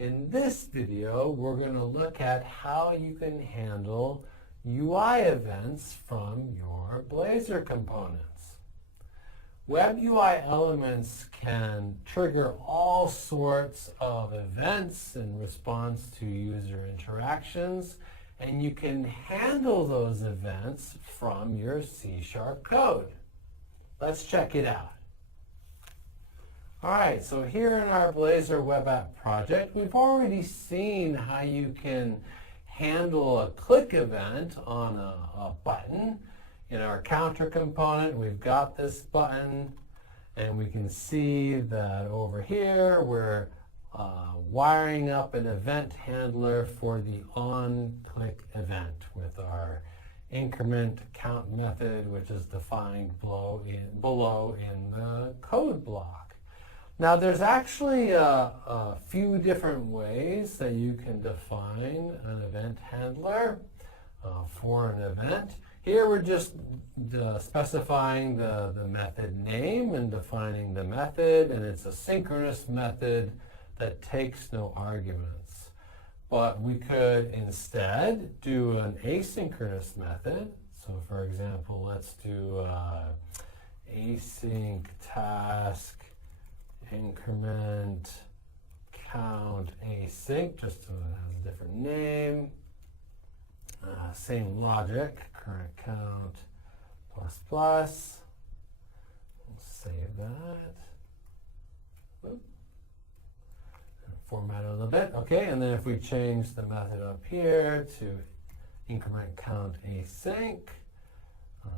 In this video, we're going to look at how you can handle UI events from your Blazor components. Web UI elements can trigger all sorts of events in response to user interactions, and you can handle those events from your C# code. Let's check it out. All right, so here in our Blazor web app project, we've already seen how you can handle a click event on a button. In our counter component, we've got this button, and we can see that over here we're wiring up an event handler for the on-click event with our increment count method, which is defined below in the code block. Now, there's actually a few different ways that you can define an event handler for an event. Here we're just specifying the method name and defining the method, and it's a synchronous method that takes no arguments. But we could instead do an asynchronous method. So for example, let's do async task increment count async, just so it has a different name. Same logic, current count plus plus. We'll save that. Oop. Format it a little bit. Okay, and then if we change the method up here to increment count async,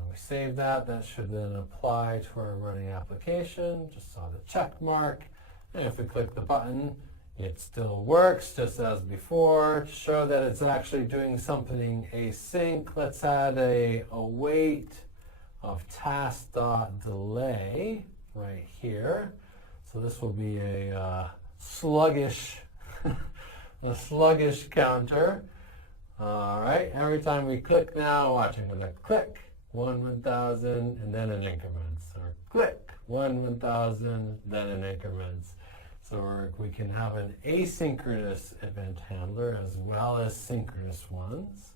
we save that. That should then apply to our running application. Just saw the check mark. And if we click the button, it still works just as before. To show that it's actually doing something async, let's add a await of task.delay right here. So this will be a sluggish counter. All right, every time we click now, watch, I'm going to click 1,000 and then in increments, or click 1,000 then in increments. So we can have an asynchronous event handler as well as synchronous ones.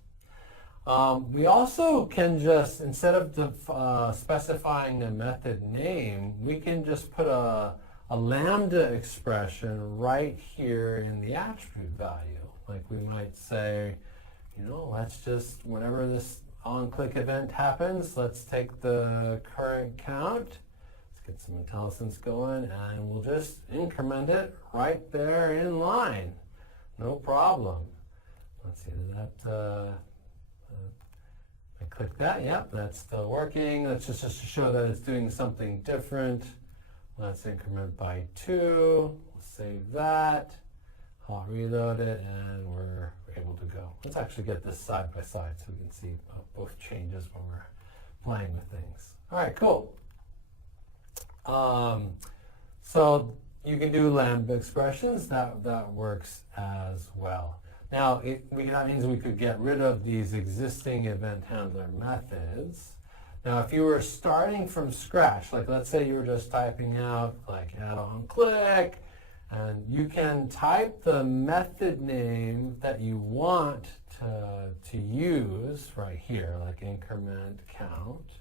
We also can just, instead of specifying a method name, we can just put a lambda expression right here in the attribute value. Like we might say, let's just, whenever this on-click event happens, let's take the current count. Get some IntelliSense going, and we'll just increment it right there in line. No problem. Let's see, did that, I click that, yep, that's still working. That's just to show that it's doing something different. Let's increment by 2. We'll save that. I'll reload it, and we're able to go. Let's actually get this side by side so we can see both changes when we're playing with things. All right, cool. So you can do lambda expressions. That works as well. Now, that means we could get rid of these existing event handler methods. Now, if you were starting from scratch, like let's say you were just typing out like add on click, and you can type the method name that you want to use right here, like increment count.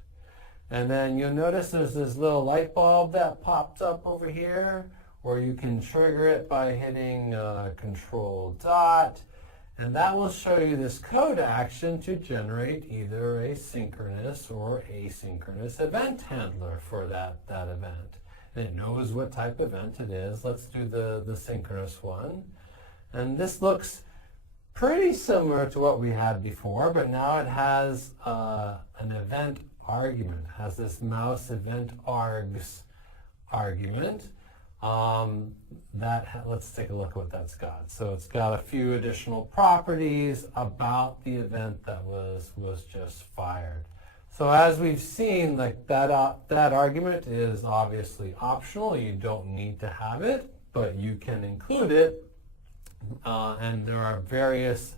And then you'll notice there's this little light bulb that popped up over here, where you can trigger it by hitting Control dot, and that will show you this code action to generate either a synchronous or asynchronous event handler for that event. And it knows what type of event it is. Let's do the synchronous one. And this looks pretty similar to what we had before, but now it has an event argument. It has this mouse event args argument. Let's take a look at what that's got. So it's got a few additional properties about the event that was just fired. So as we've seen, like that argument is obviously optional. You don't need to have it, but you can include it. And there are various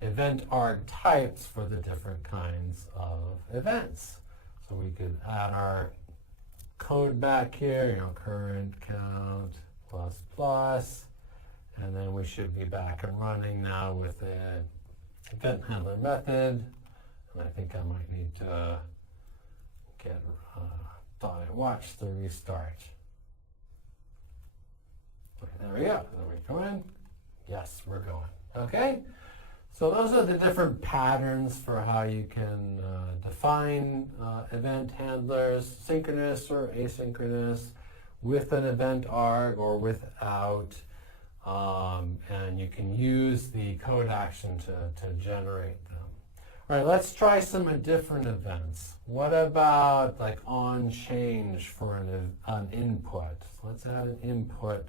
event arg types for the different kinds of events. So we could add our code back here, current count plus plus. And then we should be back and running now with the event handler method. And I think I might need to get watch the restart. Okay, there we go. Are we going? Yes, we're going. Okay. So those are the different patterns for how you can define event handlers, synchronous or asynchronous, with an event arg or without. And you can use the code action to generate them. All right, let's try some different events. What about like on change for an input? So let's add an input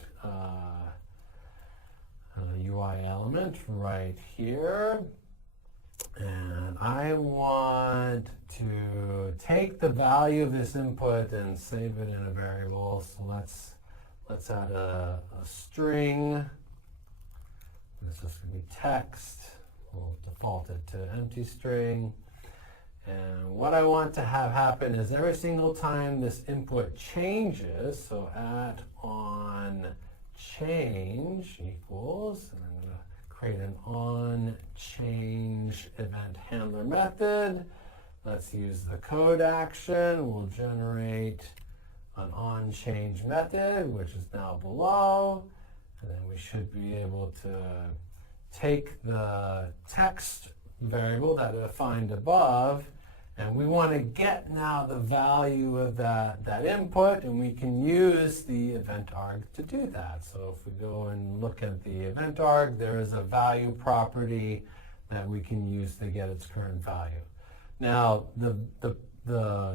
UI element right here. And I want to take the value of this input and save it in a variable. So let's add a string. This is going to be text. We'll default it to empty string. And what I want to have happen is every single time this input changes, so at on change equals, and I'm going to create an on change event handler method. Let's use the code action. We'll generate an on change method, which is now below. And then we should be able to take the text variable that I defined above, and we want to get now the value of that input, and we can use the event arg to do that. So if we go and look at the event arg, there is a value property that we can use to get its current value. Now, the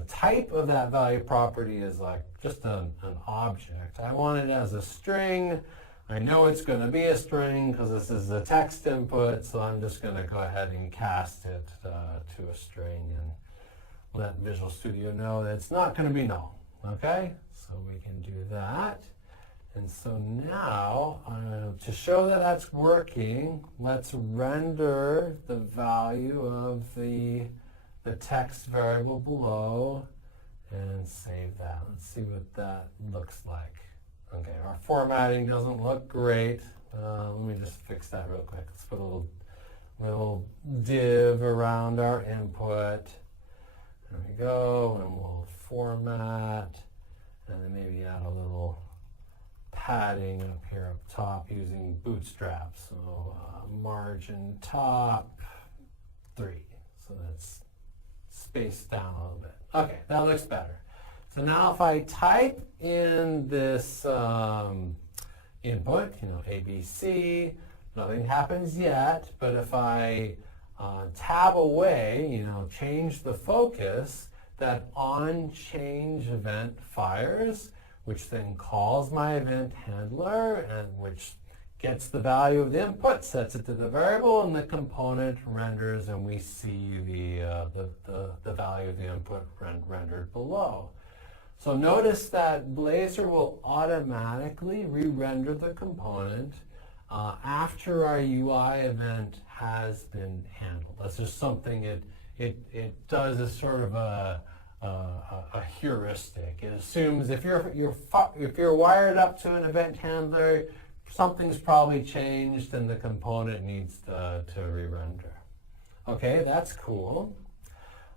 type of that value property is like just an object. I want it as a string. I know it's going to be a string because this is a text input, so I'm just going to go ahead and cast it to a string and let Visual Studio know that it's not going to be null. Okay, so we can do that. And so now, to show that that's working, let's render the value of the text variable below and save that. Let's see what that looks like. Okay, our formatting doesn't look great. Let me just fix that real quick. Let's put a little div around our input. There we go, and we'll format, and then maybe add a little padding up here up top using Bootstrap. So margin top 3. So that's spaced down a little bit. Okay, that looks better. So now if I type in this input, ABC, nothing happens yet, but if I tab away, change the focus, that on change event fires, which then calls my event handler, and which gets the value of the input, sets it to the variable, and the component renders, and we see the value of the input rendered below. So notice that Blazor will automatically re-render the component after our UI event has been handled. That's just something it does as sort of a heuristic. It assumes if you're wired up to an event handler, something's probably changed and the component needs to re-render. Okay, that's cool.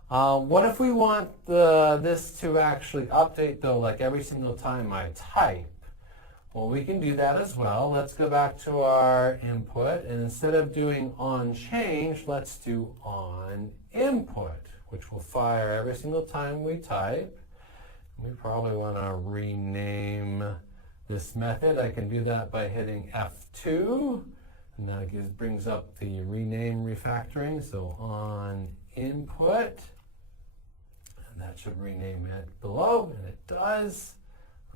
What if we want this to actually update, though, like every single time I type? Well, we can do that as well. Let's go back to our input, and instead of doing on change, let's do on input, which will fire every single time we type. We probably want to rename this method. I can do that by hitting F2, and that brings up the rename refactoring. So on input. That should rename it below, and it does.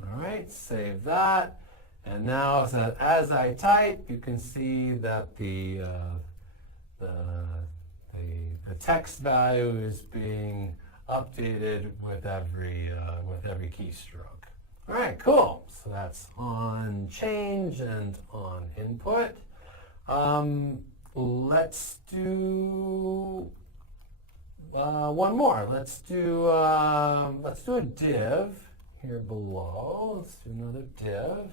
All right, save that. And now, as I type, you can see that the text value is being updated with every keystroke. All right, cool. So that's on change and on input. Let's do one more. Let's do a div here below. Let's do another div.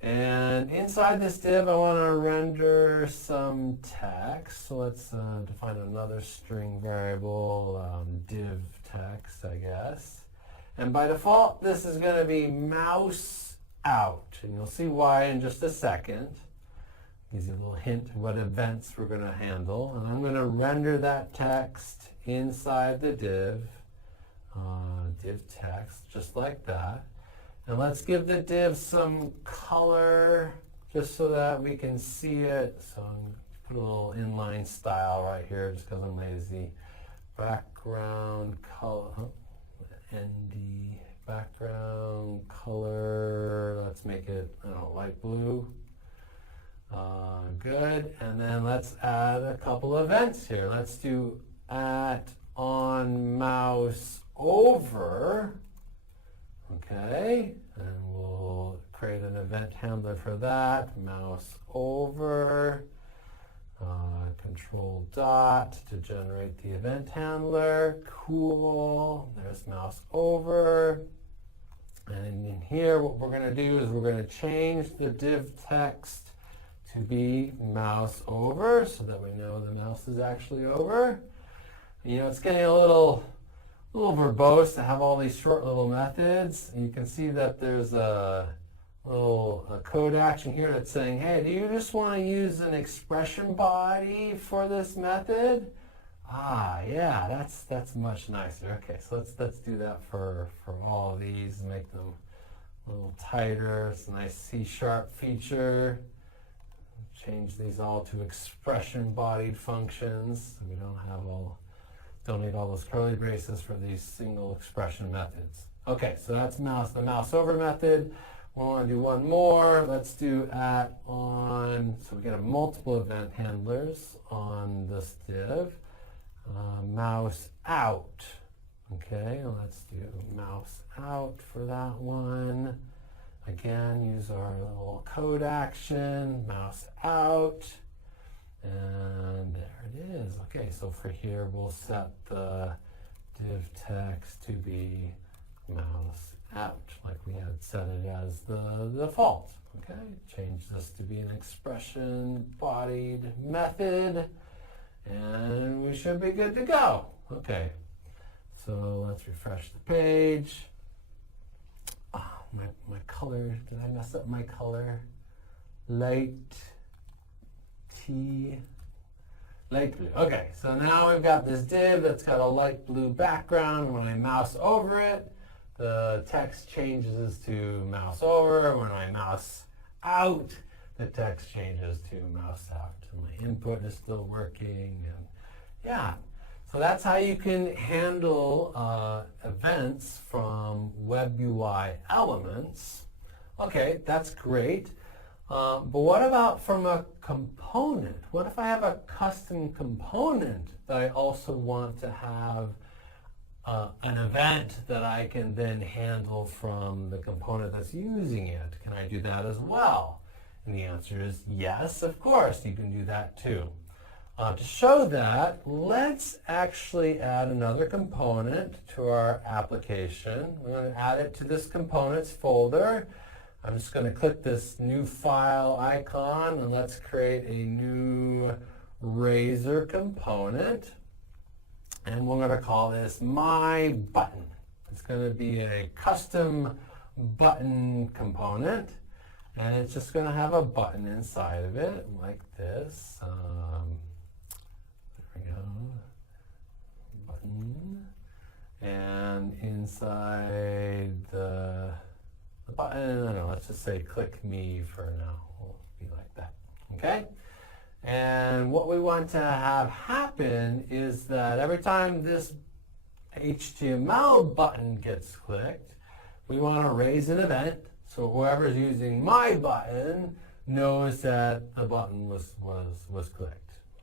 And And inside this div, I want to render some text. So let's define another string variable, div text, I guess. And by default, this is going to be mouse out. And you'll see why in just a second. Gives you a little hint of what events we're going to handle. And I'm going to render that text inside the div text, just like that. And let's give the div some color, just so that we can see it. So I'm going to put a little inline style right here, just because I'm lazy. Background color, ND, background color, let's make it, I don't know, light blue. Good, and then let's add a couple events here. Let's do @on mouse over, okay, and we'll create an event handler for that, mouse over, control dot to generate the event handler, cool, there's mouse over, and in here what we're going to do is we're going to change the div text to be mouse over, so that we know the mouse is actually over. You know, it's getting a little verbose to have all these short little methods. And you can see that there's a little code action here that's saying, hey, do you just want to use an expression body for this method? Ah, yeah, that's much nicer. Okay, so let's do that for all of these and make them a little tighter. It's a nice C# feature. Change these all to expression-bodied functions. So we don't need all those curly braces for these single expression methods. Okay, so that's the mouse over method. We want to do one more. Let's do @on. So we get multiple event handlers on this div. Mouse out. Okay, let's do mouse out for that one. Again, use our little code action, mouse out, and there it is. Okay, so for here, we'll set the div text to be mouse out, like we had set it as the default. Okay, change this to be an expression-bodied method, and we should be good to go. Okay, so let's refresh the page. My color, did I mess up my color? Light blue. Okay, so now we've got this div that's got a light blue background. When I mouse over it, the text changes to mouse over. When I mouse out, the text changes to mouse out. And my input is still working. And yeah. So that's how you can handle events from Web UI elements. Okay, that's great. But what about from a component? What if I have a custom component that I also want to have an event that I can then handle from the component that's using it? Can I do that as well? And the answer is yes, of course, you can do that too. To show that, let's actually add another component to our application. We're going to add it to this components folder. I'm just going to click this new file icon, and let's create a new Razor component. And we're going to call this My Button. It's going to be a custom button component, and it's just going to have a button inside of it, like this. Button, and inside the button, I don't know, let's just say click me for now. It'll be like that. Okay? And what we want to have happen is that every time this HTML button gets clicked, we want to raise an event so whoever's using my button knows that the button was clicked.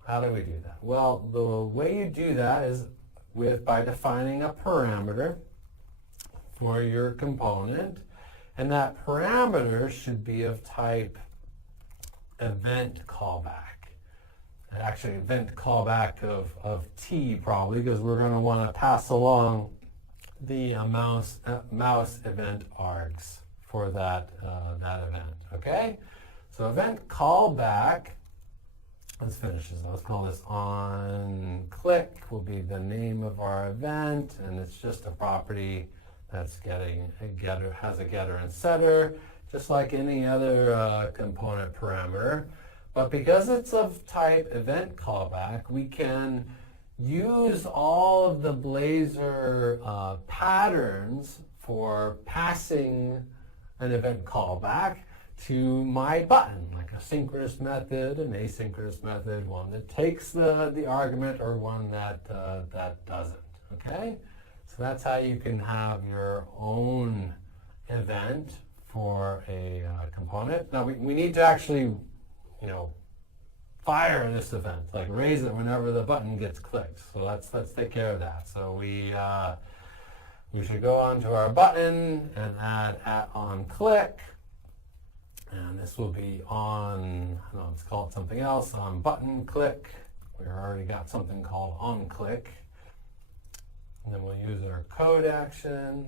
How do we do that? Well, the way you do that is by defining a parameter for your component, and that parameter should be of type event callback. And actually, event callback of T probably, because we're going to want to pass along the mouse event args for that event. Okay. So event callback, let's finish this. Let's call this onClick will be the name of our event, and it's just a property that's getting a getter, has a getter and setter, just like any other component parameter. But because it's of type event callback, we can use all of the Blazor patterns for passing an event callback to my button, like a synchronous method, an asynchronous method, one that takes the argument, or one that doesn't. Okay, so that's how you can have your own event for a component. Now we need to actually, fire this event, like raise it whenever the button gets clicked. So let's take care of that. So we should go onto our button and add onClick. And this will be on, no, let's call it something else, on button click. We already got something called onClick. And then we'll use our code action.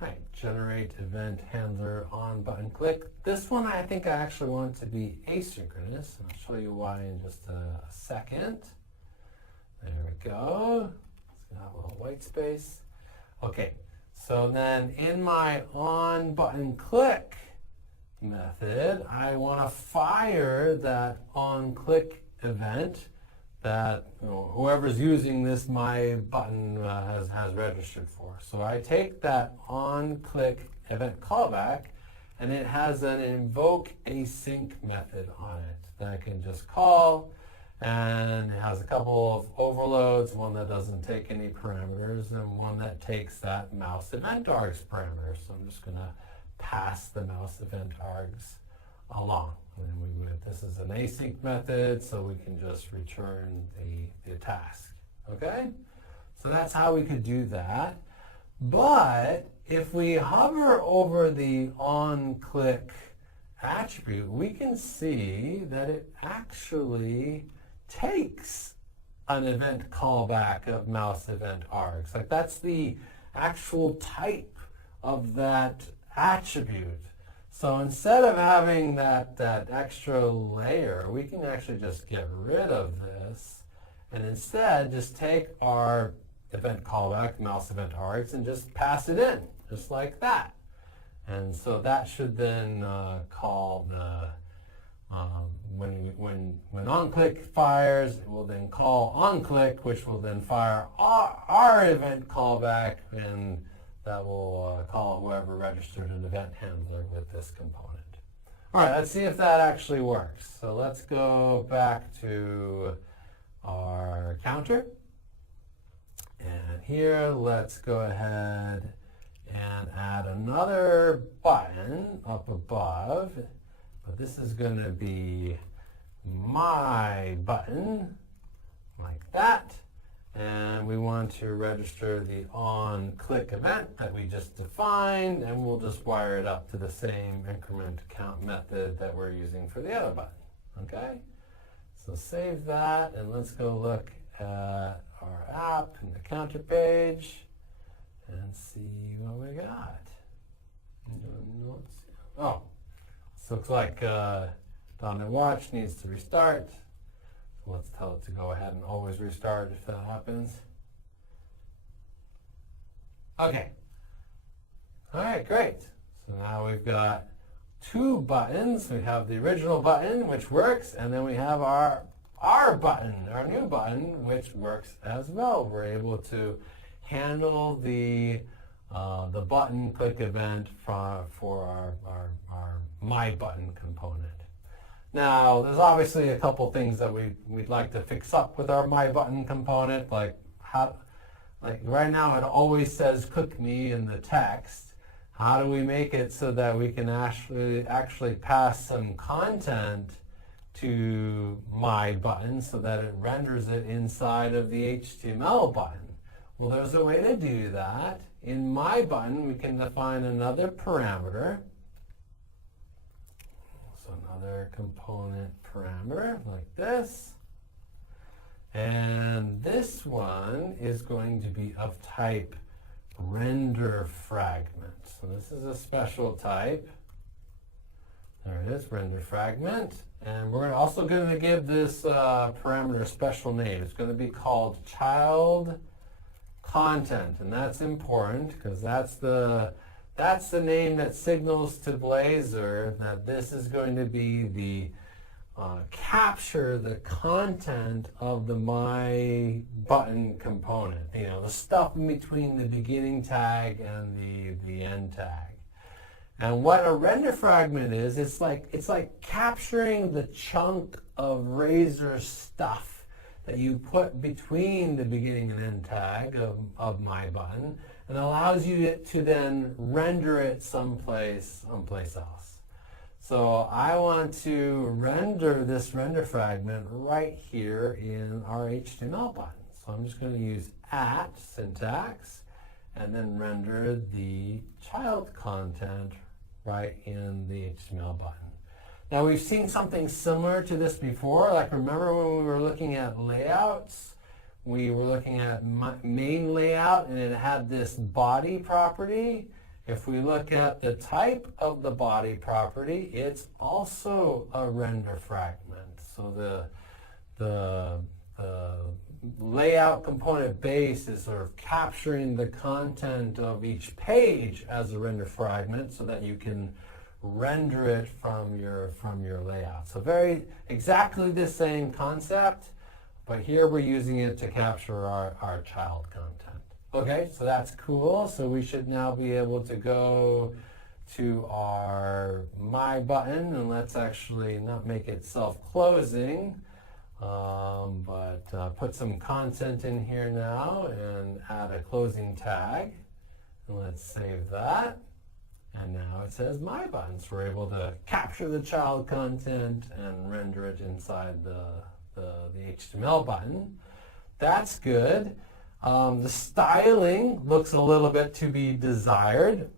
All right, generate event handler on button click. This one I think I actually want to be asynchronous. I'll show you why in just a second. There we go. Let's have a little white space. Okay, so then in my on button click method, I want to fire that onClick event that whoever's using this my button has registered for. So I take that onClick event callback, and it has an invoke async method on it that I can just call, and it has a couple of overloads, one that doesn't take any parameters and one that takes that mouse event args parameter. So I'm just going to pass the mouse event args along. And this is an async method, so we can just return the task. Okay? So that's how we could do that. But if we hover over the onClick attribute, we can see that it actually takes an event callback of mouse event args. Like that's the actual type of that attribute. So instead of having that extra layer, we can actually just get rid of this and instead just take our event callback, mouse event args, and just pass it in, just like that. And so that should then call the, when onClick fires, it will then call onClick, which will then fire our event callback, and that will call whoever registered an event handler with this component. All right, let's see if that actually works. So let's go back to our counter. And here, let's go ahead and add another button up above. But this is going to be my button, like that. And we want to register the onClick event that we just defined, and we'll just wire it up to the same increment count method that we're using for the other button. Okay? So save that, and let's go look at our app in the counter page and see what we got. Oh, this looks like .NET Watch needs to restart. Let's tell it to go ahead and always restart if that happens. Okay. All right, great. So now we've got two buttons. We have the original button, which works, and then we have our button, our new button, which works as well. We're able to handle the button click event for our my button component. Now, there's obviously a couple things that we'd like to fix up with our my button component, like right now it always says cook me in the text. How do we make it so that we can actually pass some content to my button so that it renders it inside of the HTML button? Well, there's a way to do that. In my button, we can define another parameter. So another component parameter like this. And this one is going to be of type render fragment. So this is a special type There it is, render fragment. And we're also going to give this parameter a special name. It's going to be called child content, and that's important because that's the name that signals to Blazor that this is going to be the capture the content of the my button component. You know, the stuff in between the beginning tag and the end tag. And what a render fragment is, it's like capturing the chunk of Razor stuff that you put between the beginning and end tag of my button, and allows you to then render it someplace else. So I want to render this render fragment right here in our HTML button. So I'm just going to use @ syntax and then render the child content right in the HTML button. Now we've seen something similar to this before. Like remember when we were looking at layouts, we were looking at main layout and it had this body property. If we look at the type of the body property, it's also a render fragment. So the layout component base is sort of capturing the content of each page as a render fragment so that you can render it from your layout. So exactly the same concept, but here we're using it to capture our child content. Okay, so that's cool. So we should now be able to go to our My button, and let's actually not make it self-closing, but put some content in here now and add a closing tag. And let's save that. And now it says My button. So we're able to capture the child content and render it inside the HTML button. That's good. The styling looks a little bit to be desired.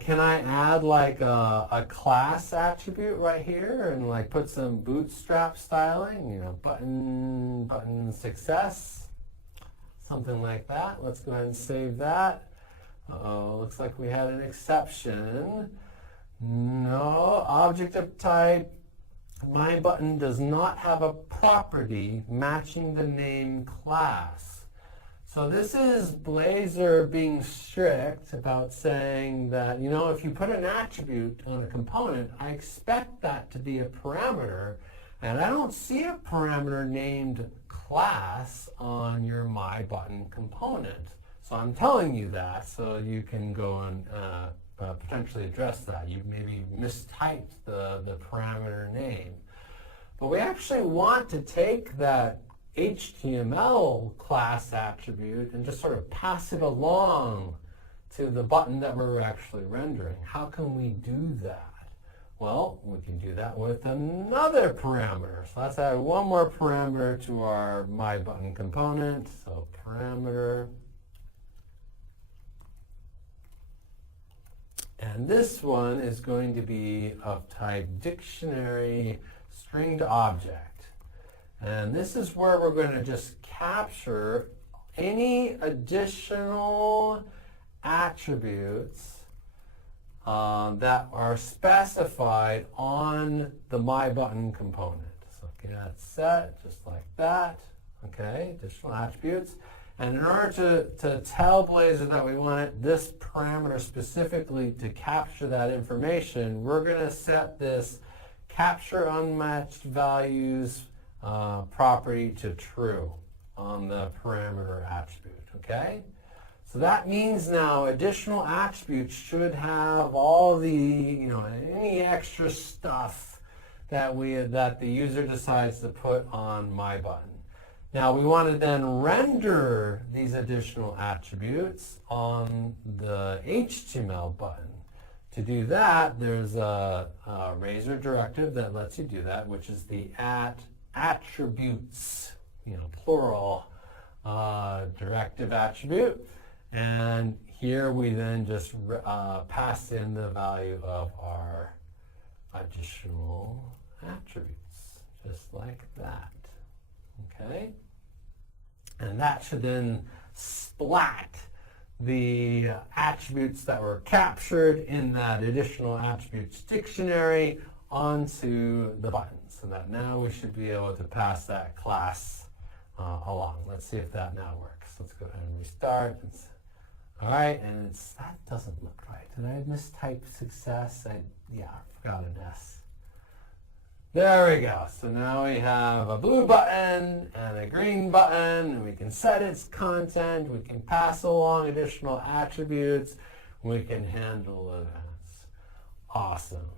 Can I add like a class attribute right here and like put some bootstrap styling, you know, button success, something like that. Let's go ahead and save that. Uh-oh, looks like we had an exception. No, object of type My button does not have a property matching the name class. So this is Blazor being strict about saying that, you know, if you put an attribute on a component, I expect that to be a parameter, and I don't see a parameter named class on your My button component. So I'm telling you that so you can go and potentially address that. You maybe mistyped the parameter name. But we actually want to take that HTML class attribute and just sort of pass it along to the button that we're actually rendering. How can we do that? Well, we can do that with another parameter. So let's add one more parameter to our My button component. So parameter. And this one is going to be of type dictionary string to object. And this is where we're going to just capture any additional attributes that are specified on the My button component. So okay, that's set just like that. Okay, additional attributes. And in order to tell Blazor that we want this parameter specifically to capture that information, we're going to set this capture unmatched values property to true on the parameter attribute. Okay? So that means now additional attributes should have all the, you know, any extra stuff that the user decides to put on My button. Now we want to then render these additional attributes on the HTML button. To do that, there's a Razor directive that lets you do that, which is the @attributes, you know, plural directive attribute. And here we then just pass in the value of our additional attributes, just like that. Okay? And that should then splat the attributes that were captured in that additional attributes dictionary onto the button, so that now we should be able to pass that class along. Let's see if that now works. Let's go ahead and restart. All right, and that doesn't look right. Did I mistype success? Yeah, I forgot an S. There we go. So now we have a blue button and a green button, and we can set its content. We can pass along additional attributes. We can handle events. Awesome.